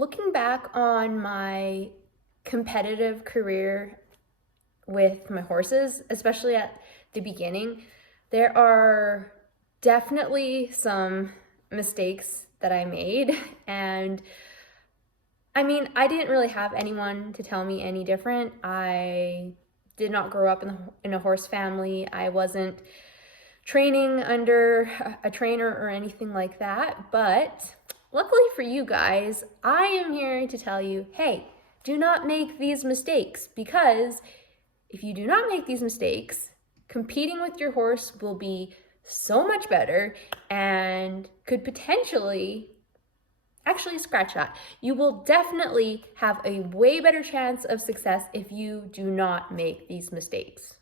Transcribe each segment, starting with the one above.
Looking back on my competitive career with my horses, especially at the beginning, there are definitely some mistakes that I made. And I mean, I didn't really have anyone to tell me any different. I did not grow up in a horse family. I wasn't training under a trainer or anything like that. But luckily for you guys, I am here to tell you, hey, do not make these mistakes, because if you do not make these mistakes, competing with your horse will be so much better and could potentially, actually scratch that, you will definitely have a way better chance of success if you do not make these mistakes.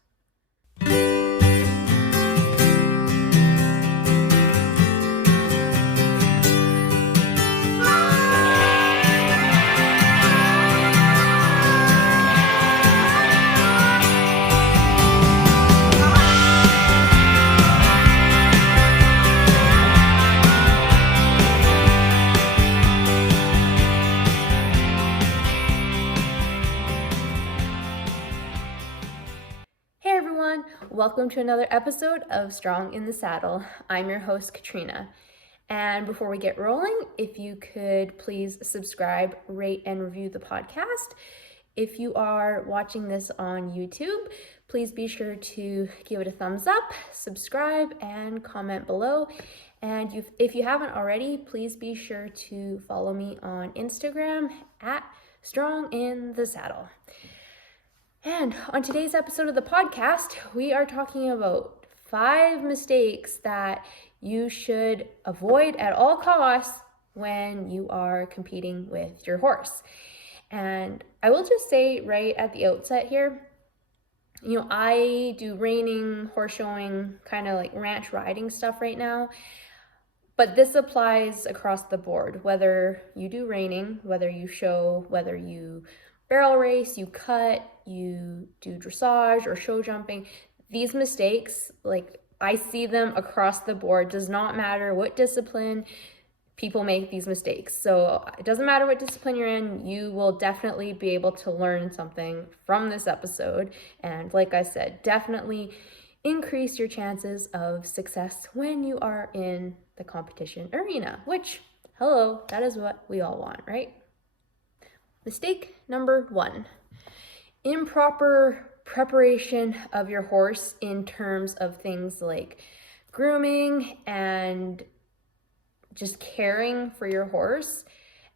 Hey everyone, welcome to another episode of Strong in the Saddle. I'm your host, Katrina. And before we get rolling, if you could please subscribe, rate, and review the podcast. If you are watching this on YouTube, please be sure to give it a thumbs up, subscribe, and comment below. And if you haven't already, please be sure to follow me on Instagram at Strong in the Saddle. And on today's episode of the podcast, we are talking about 5 mistakes that you should avoid at all costs when you are competing with your horse. And I will just say right at the outset here, I do reining, horse showing, kind of like ranch riding stuff right now. But this applies across the board, whether you do reining, whether you show, whether you barrel race, you cut, you do dressage or show jumping. These mistakes, I see them across the board. Does not matter what discipline, people make these mistakes. So it doesn't matter what discipline you're in, you will definitely be able to learn something from this episode. And like I said, definitely increase your chances of success when you are in the competition arena, which, hello, that is what we all want, right? Mistake number 1, improper preparation of your horse in terms of things like grooming and just caring for your horse.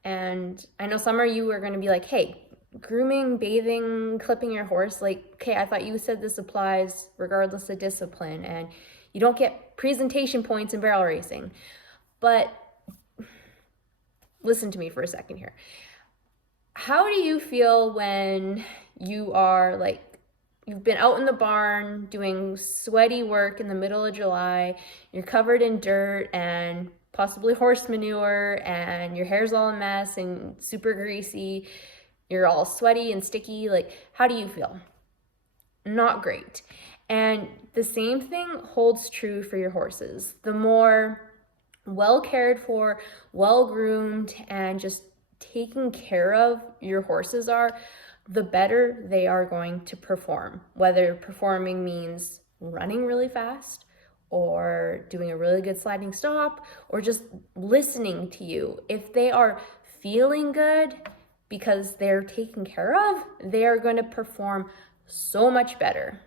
And I know some of you are going to be like, hey, grooming, bathing, clipping your horse, okay, I thought you said this applies regardless of discipline and you don't get presentation points in barrel racing. But listen to me for a second here. How do you feel when you are you've been out in the barn doing sweaty work in the middle of July, you're covered in dirt and possibly horse manure, and your hair's all a mess and super greasy, you're all sweaty and sticky? How do you feel? Not great. And the same thing holds true for your horses. The more well cared for, well groomed, and just taken care of your horses are, the better they are going to perform. Whether performing means running really fast, or doing a really good sliding stop, or just listening to you. If they are feeling good because they're taken care of, they are going to perform so much better.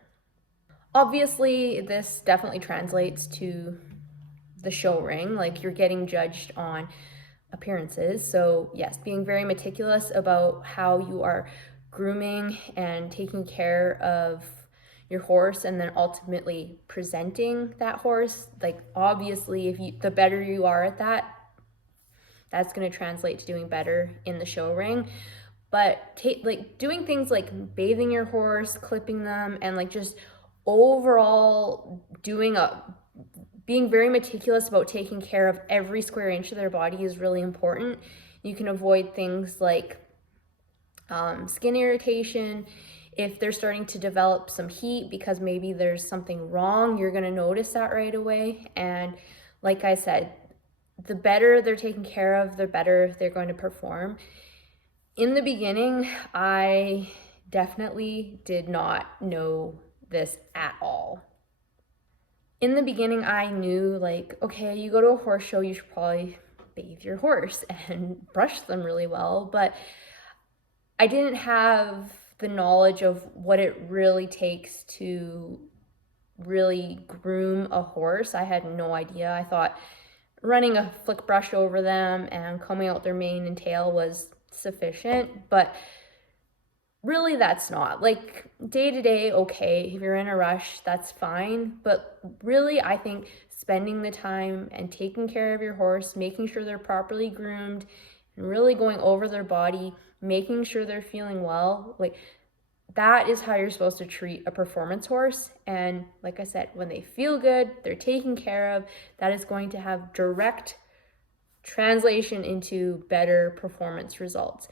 Obviously, this definitely translates to the show ring, you're getting judged on appearances. So yes, being very meticulous about how you are grooming and taking care of your horse, and then ultimately presenting that horse. Obviously, the better you are at that, that's going to translate to doing better in the show ring. But doing things like bathing your horse, clipping them, and just overall being very meticulous about taking care of every square inch of their body is really important. You can avoid things like skin irritation. If they're starting to develop some heat because maybe there's something wrong, you're going to notice that right away. And like I said, the better they're taken care of, the better they're going to perform. In the beginning, I definitely did not know this at all. In the beginning, I knew like, okay, you go to a horse show, you should probably bathe your horse and brush them really well. But I didn't have the knowledge of what it really takes to really groom a horse. I had no idea. I thought running a flick brush over them and combing out their mane and tail was sufficient, but really that's not. Like day to day, okay, if you're in a rush, that's fine. But really, I think spending the time and taking care of your horse, making sure they're properly groomed, and really going over their body, making sure they're feeling well, like that is how you're supposed to treat a performance horse. And like I said, when they feel good, they're taken care of, that is going to have direct translation into better performance results.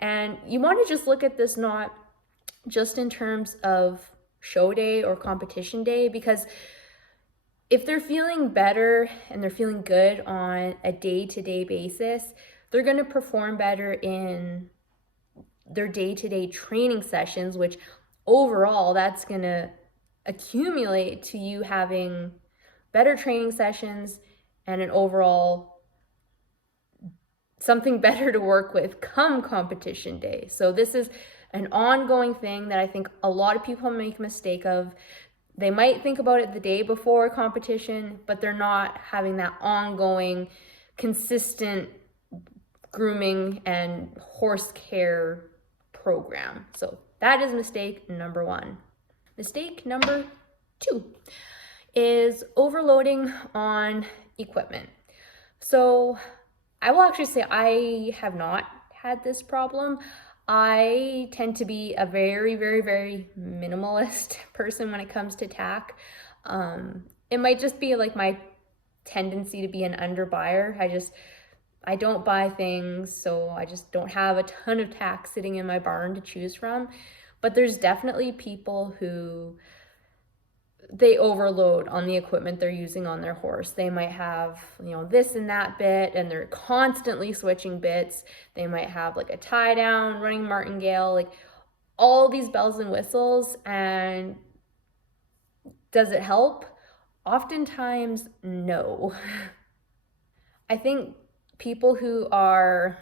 And you want to just look at this not just in terms of show day or competition day, because if they're feeling better and they're feeling good on a day-to-day basis, they're going to perform better in their day-to-day training sessions, which overall that's going to accumulate to you having better training sessions and an overall something better to work with come competition day. So this is an ongoing thing that I think a lot of people make a mistake of. They might think about it the day before competition, but they're not having that ongoing, consistent grooming and horse care program. So that is mistake number one. Mistake number two is overloading on equipment. So I will actually say I have not had this problem. I tend to be a very, very, very minimalist person when it comes to tack. It might just be like my tendency to be an underbuyer. I don't buy things, so I just don't have a ton of tack sitting in my barn to choose from. But there's definitely people who they overload on the equipment they're using on their horse. They might have, this and that bit, and they're constantly switching bits. They might have like a tie down, running martingale, like all these bells and whistles. And does it help? Oftentimes, no. I think people who are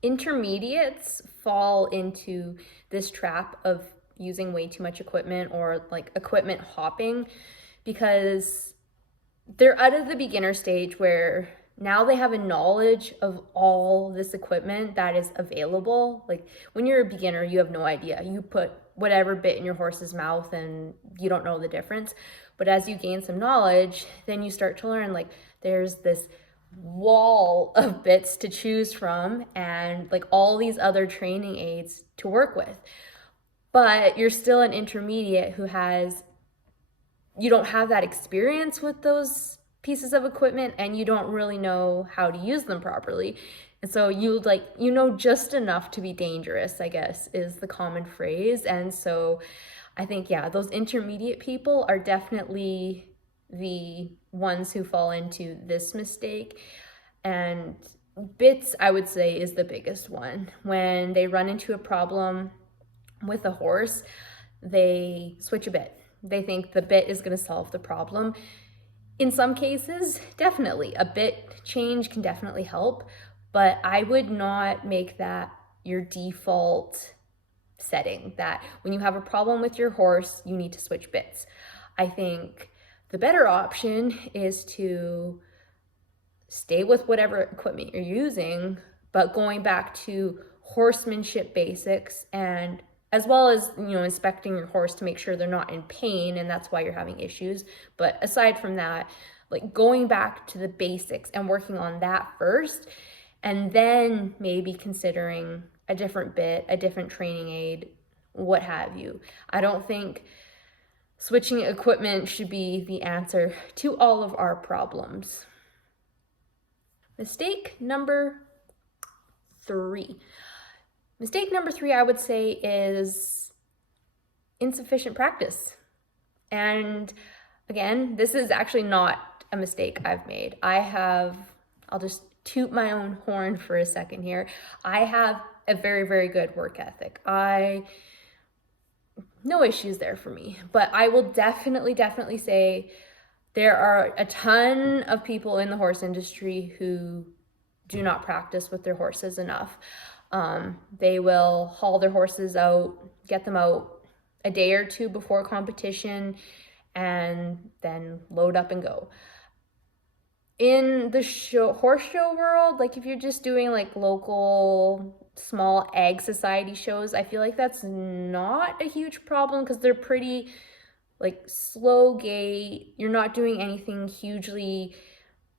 intermediates fall into this trap of using way too much equipment or like equipment hopping, because they're out of the beginner stage where now they have a knowledge of all this equipment that is available. Like when you're a beginner, you have no idea. You put whatever bit in your horse's mouth and you don't know the difference. But as you gain some knowledge, then you start to learn like there's this wall of bits to choose from and like all these other training aids to work with. But you're still an intermediate who you don't have that experience with those pieces of equipment and you don't really know how to use them properly. And so you know just enough to be dangerous, I guess, is the common phrase. And so I think, yeah, those intermediate people are definitely the ones who fall into this mistake. And bits, I would say, is the biggest one. When they run into a problem with a horse, they switch a bit. They think the bit is going to solve the problem. In some cases, definitely, a bit change can definitely help, but I would not make that your default setting, that when you have a problem with your horse, you need to switch bits. I think the better option is to stay with whatever equipment you're using, but going back to horsemanship basics, and as well as, inspecting your horse to make sure they're not in pain and that's why you're having issues. But aside from that, like going back to the basics and working on that first, and then maybe considering a different bit, a different training aid, what have you. I don't think switching equipment should be the answer to all of our problems. Mistake number three. Mistake number three, I would say, is insufficient practice. And again, this is actually not a mistake I've made. I'll just toot my own horn for a second here. I have a very, very good work ethic. No issues there for me, but I will definitely say there are a ton of people in the horse industry who do not practice with their horses enough. They will haul their horses out, get them out a day or two before competition, and then load up and go. In the horse show world, like if you're just doing like local small ag society shows, I feel like that's not a huge problem because they're pretty like slow gait. You're not doing anything hugely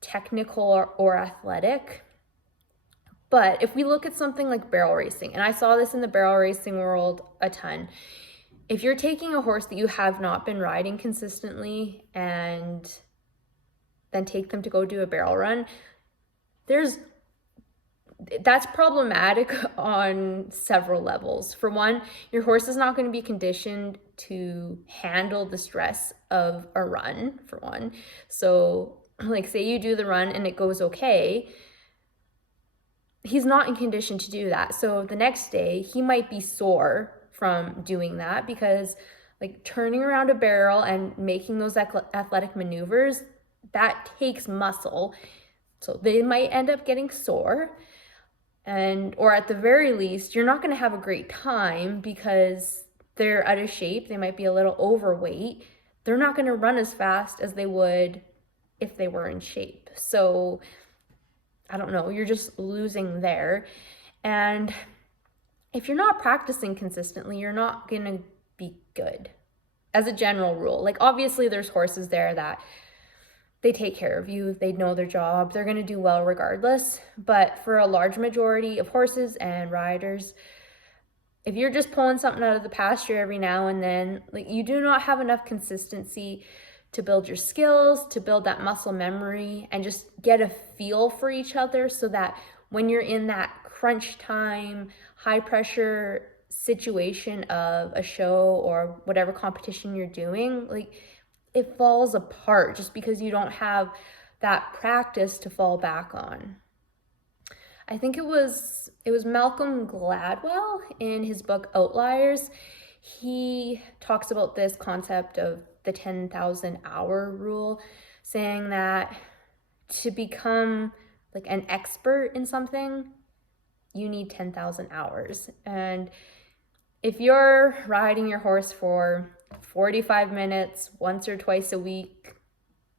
technical or athletic. But if we look at something like barrel racing, and I saw this in the barrel racing world a ton, if you're taking a horse that you have not been riding consistently and then take them to go do a barrel run, that's problematic on several levels. For one, your horse is not going to be conditioned to handle the stress of a run, for one. So like say you do the run and it goes okay, he's not in condition to do that. So the next day he might be sore from doing that because like turning around a barrel and making those athletic maneuvers, that takes muscle. So they might end up getting sore. Or at the very least, you're not going to have a great time because they're out of shape. They might be a little overweight. They're not going to run as fast as they would if they were in shape. So I don't know, you're just losing there. And if you're not practicing consistently, you're not going to be good as a general rule. Like obviously there's horses there that they take care of you, they know their job, they're going to do well regardless. But for a large majority of horses and riders, if you're just pulling something out of the pasture every now and then, like you do not have enough consistency to build your skills, to build that muscle memory, and just get a feel for each other so that when you're in that crunch time, high pressure situation of a show or whatever competition you're doing, like it falls apart just because you don't have that practice to fall back on. I think it was Malcolm Gladwell in his book Outliers. He talks about this concept of the 10,000 hour rule, saying that to become like an expert in something, you need 10,000 hours. And if you're riding your horse for 45 minutes once or twice a week,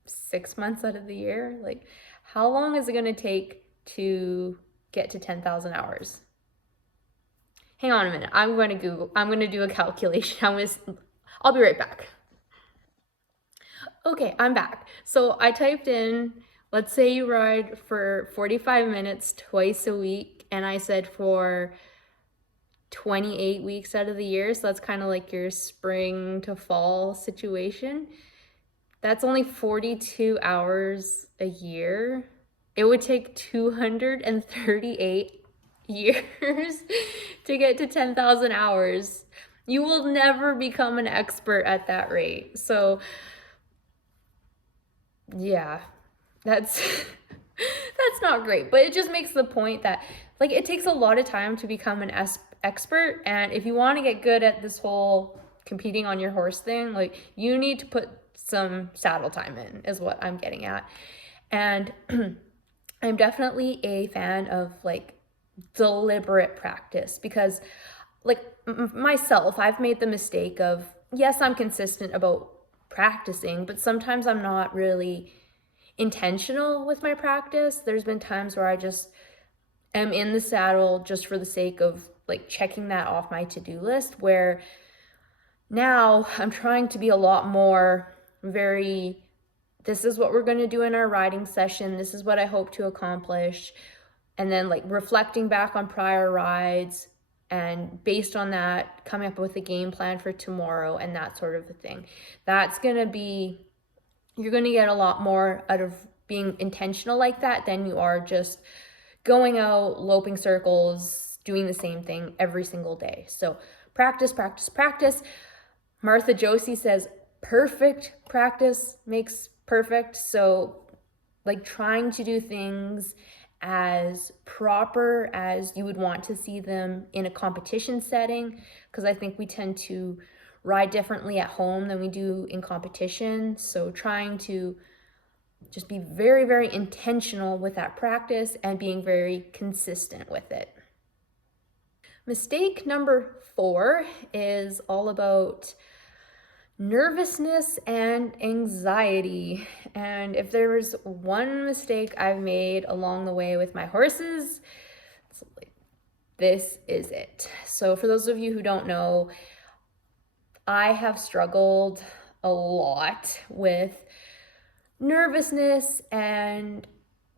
6 months out of the year, like how long is it going to take to get to 10,000 hours? Hang on a minute. I'm going to do a calculation. I'll be right back. Okay, I'm back. So I typed in, let's say you ride for 45 minutes twice a week, and I said for 28 weeks out of the year, so that's kind of like your spring to fall situation. That's only 42 hours a year. It would take 238 years to get to 10,000 hours. You will never become an expert at that rate. So yeah, that's not great, but it just makes the point that like it takes a lot of time to become an expert, and if you want to get good at this whole competing on your horse thing, like you need to put some saddle time in, is what I'm getting at. And I'm definitely a fan of like deliberate practice because like myself, I've made the mistake of, yes, I'm consistent about practicing, but sometimes I'm not really intentional with my practice. There's been times where I just am in the saddle just for the sake of like checking that off my to-do list, where now I'm trying to be a lot more this is what we're going to do in our riding session, this is what I hope to accomplish, and then like reflecting back on prior rides, and based on that coming up with a game plan for tomorrow and that sort of a thing. You're going to get a lot more out of being intentional like that than you are just going out, loping circles, doing the same thing every single day. So practice, practice, practice. Martha Josie says, perfect practice makes perfect. So like trying to do things as proper as you would want to see them in a competition setting, because I think we tend to ride differently at home than we do in competition. So trying to just be very, very intentional with that practice and being very consistent with it. Mistake number 4 is all about nervousness and anxiety. And if there was one mistake I've made along the way with my horses, this is it. So for those of you who don't know, I have struggled a lot with nervousness and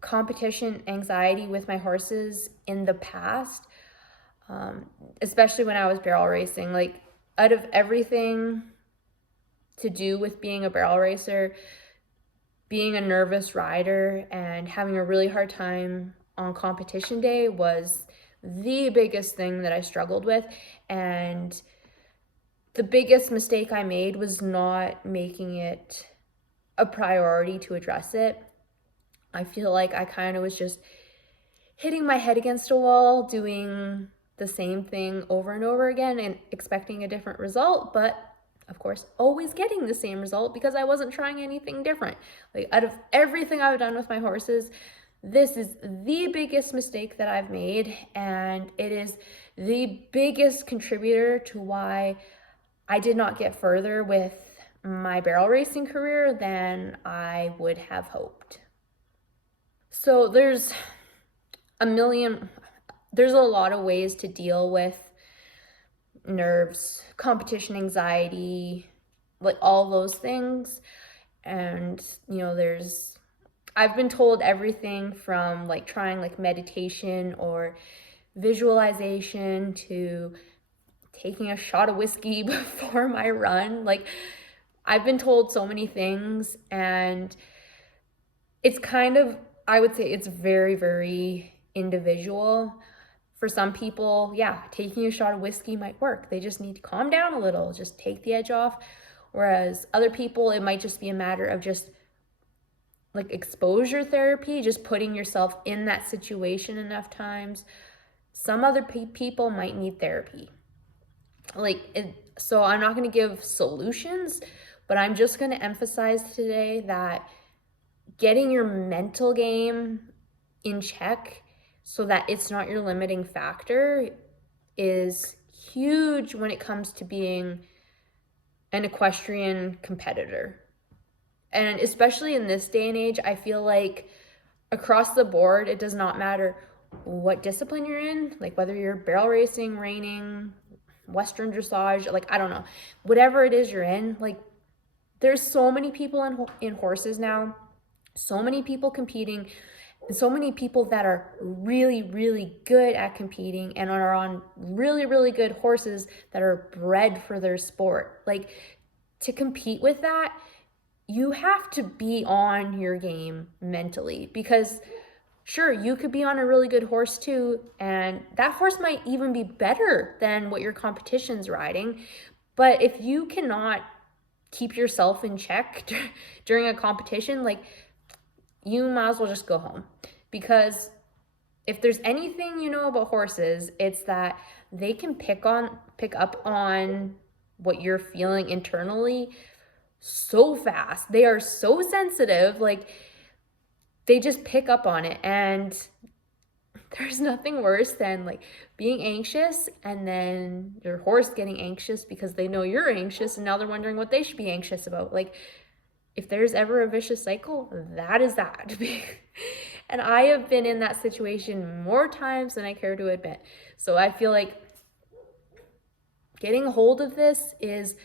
competition anxiety with my horses in the past, especially when I was barrel racing. Like, out of everything to do with being a barrel racer, being a nervous rider and having a really hard time on competition day was the biggest thing that I struggled with. And the biggest mistake I made was not making it a priority to address it. I feel like I kind of was just hitting my head against a wall, doing the same thing over and over again and expecting a different result, but of course always getting the same result because I wasn't trying anything different. Like, out of everything I've done with my horses, this is the biggest mistake that I've made, and it is the biggest contributor to why I did not get further with my barrel racing career than I would have hoped. So there's a lot of ways to deal with nerves, competition anxiety, like all those things. And, I've been told everything from like trying like meditation or visualization to taking a shot of whiskey before my run. Like, I've been told so many things, and it's kind of, I would say it's very, very individual. For some people, yeah, taking a shot of whiskey might work. They just need to calm down a little, just take the edge off. Whereas other people, it might just be a matter of just like exposure therapy, just putting yourself in that situation enough times. Some other people might need therapy. So I'm not going to give solutions, but I'm just going to emphasize today that getting your mental game in check so that it's not your limiting factor is huge when it comes to being an equestrian competitor. And especially in this day and age, I feel like across the board, it does not matter what discipline you're in, like whether you're barrel racing, reining, Western dressage, like, I don't know, whatever it is you're in, like, there's so many people in horses now, so many people competing, and so many people that are really, really good at competing and are on really, really good horses that are bred for their sport. Like, to compete with that, you have to be on your game mentally, because sure, you could be on a really good horse too, and that horse might even be better than what your competition's riding. But if you cannot keep yourself in check during a competition, like, you might as well just go home. Because if there's anything you know about horses, it's that they can pick up on what you're feeling internally so fast. They are so sensitive, like, they just pick up on it. And there's nothing worse than like being anxious and then your horse getting anxious because they know you're anxious, and now they're wondering what they should be anxious about. Like, if there's ever a vicious cycle, that is that. And I have been in that situation more times than I care to admit. So I feel like getting a hold of this is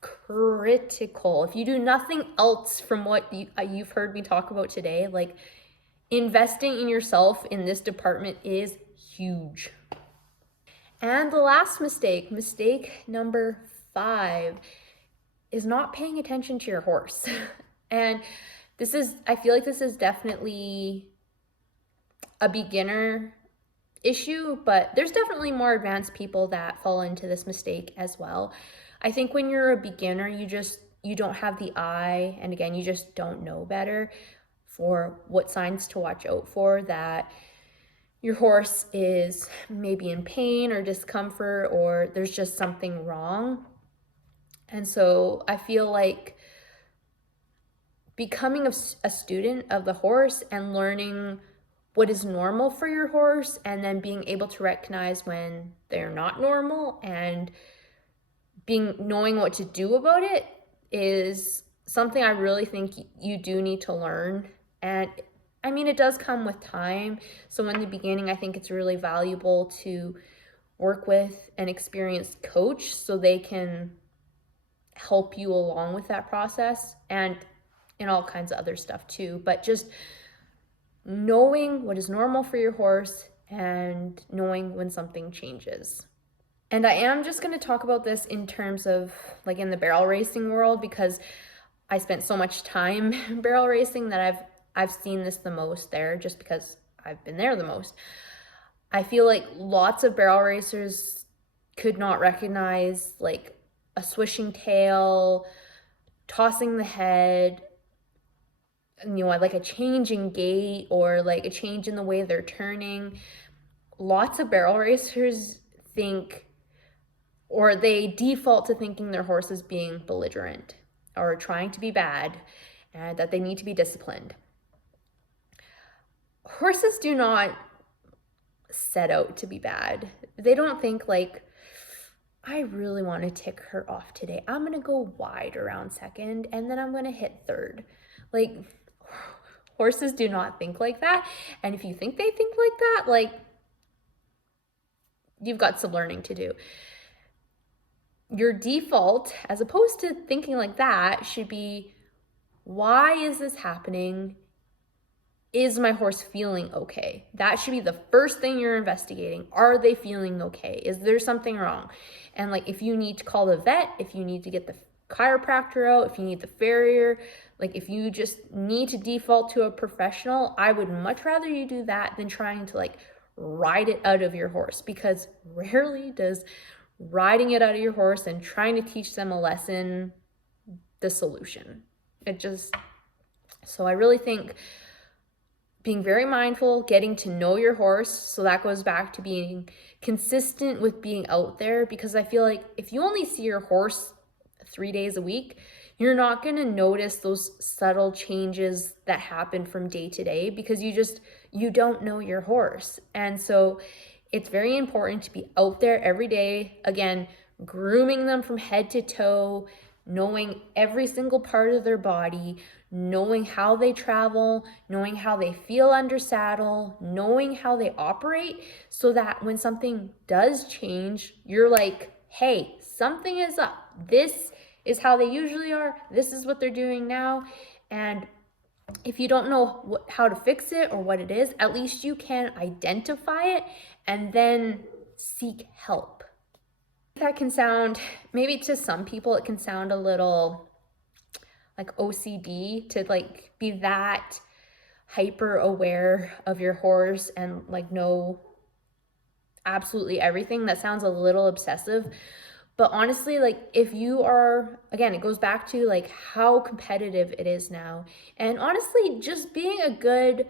critical. If you do nothing else from what you've heard me talk about today, like, investing in yourself in this department is huge. And the last mistake number 5, is not paying attention to your horse. And I feel like this is definitely a beginner issue, but there's definitely more advanced people that fall into this mistake as well. I think when you're a beginner, you don't have the eye, and again, you just don't know better for what signs to watch out for, that your horse is maybe in pain or discomfort, or there's just something wrong. And so I feel like becoming a student of the horse and learning what is normal for your horse, and then being able to recognize when they're not normal, and knowing what to do about it, is something I really think you do need to learn. And I mean, it does come with time. So in the beginning, I think it's really valuable to work with an experienced coach so they can help you along with that process, and in all kinds of other stuff too. But just knowing what is normal for your horse and knowing when something changes. And I am just going to talk about this in terms of like in the barrel racing world, because I spent so much time barrel racing that I've seen this the most there, just because I've been there the most. I feel like lots of barrel racers could not recognize like a swishing tail, tossing the head, like a change in gait, or like a change in the way they're turning. Lots of barrel racers think, or they default to thinking their horse is being belligerent or trying to be bad, and that they need to be disciplined. Horses do not set out to be bad. They don't think like, I really want to tick her off today, I'm going to go wide around second and then I'm going to hit third. Like, horses do not think like that. And if you think they think like that, like, you've got some learning to do. Your default, as opposed to thinking like that, should be, why is this happening? Is my horse feeling okay? That should be the first thing you're investigating. Are they feeling okay? Is there something wrong? And like, if you need to call the vet, if you need to get the chiropractor out, if you need the farrier, like if you just need to default to a professional, I would much rather you do that than trying to like ride it out of your horse, because rarely does riding it out of your horse and trying to teach them a lesson the solution. So I really think being very mindful, getting to know your horse. So that goes back to being consistent with being out there, because I feel like if you only see your horse 3 days a week, you're not going to notice those subtle changes that happen from day to day, because you don't know your horse. And so it's very important to be out there every day, again, grooming them from head to toe, knowing every single part of their body, knowing how they travel, knowing how they feel under saddle, knowing how they operate, so that when something does change, you're like, hey, something is up. This is how they usually are. This is what they're doing now. And if you don't know how to fix it or what it is, at least you can identify it and then seek help. That can sound, maybe to some people, it can sound a little like OCD to like be that hyper aware of your horse and like know absolutely everything. That sounds a little obsessive. But honestly, like if you are, again, it goes back to like how competitive it is now. And honestly, just being a good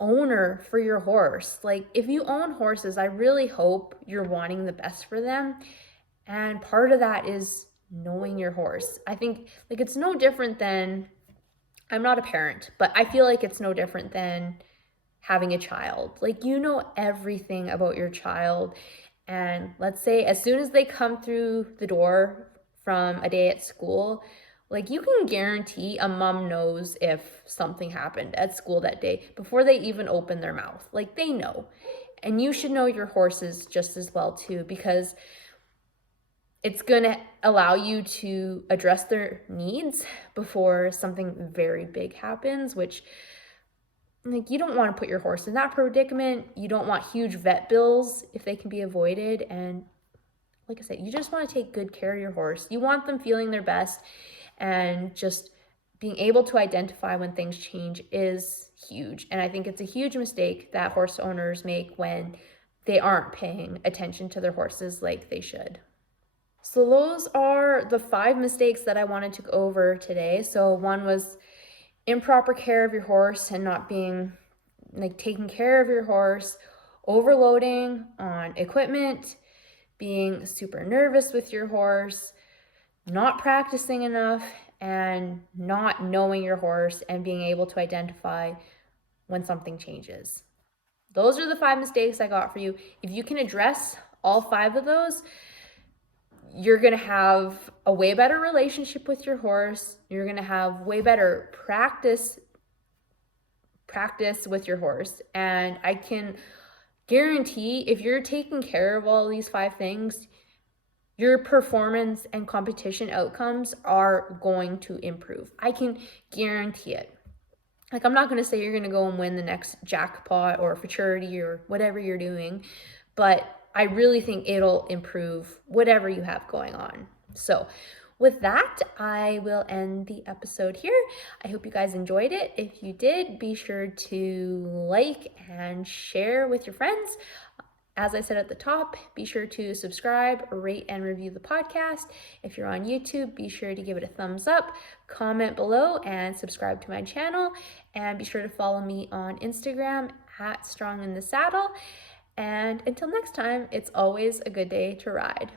owner for your horse. Like if you own horses, I really hope you're wanting the best for them. And part of that is knowing your horse. I think like it's no different than, I'm not a parent, but I feel like it's no different than having a child. Like you know everything about your child. And let's say as soon as they come through the door from a day at school, like you can guarantee a mom knows if something happened at school that day before they even open their mouth. Like they know. And you should know your horses just as well too, because it's going to allow you to address their needs before something very big happens, which like you don't want to put your horse in that predicament. You don't want huge vet bills if they can be avoided. And like I said, you just want to take good care of your horse. You want them feeling their best, and just being able to identify when things change is huge. And I think it's a huge mistake that horse owners make when they aren't paying attention to their horses like they should. So those are the 5 mistakes that I wanted to go over today. So one was improper care of your horse and not being like taking care of your horse, overloading on equipment, being super nervous with your horse, not practicing enough, and not knowing your horse and being able to identify when something changes. Those are the 5 mistakes I got for you. If you can address all 5 of those, you're going to have a way better relationship with your horse. You're going to have way better practice with your horse. And I can guarantee if you're taking care of all these 5 things, your performance and competition outcomes are going to improve. I can guarantee it. Like, I'm not going to say you're going to go and win the next jackpot or futurity or whatever you're doing, but I really think it'll improve whatever you have going on. So with that, I will end the episode here. I hope you guys enjoyed it. If you did, be sure to like and share with your friends. As I said at the top, be sure to subscribe, rate, and review the podcast. If you're on YouTube, be sure to give it a thumbs up, comment below, and subscribe to my channel. And be sure to follow me on Instagram at Strong in the Saddle. And until next time, it's always a good day to ride.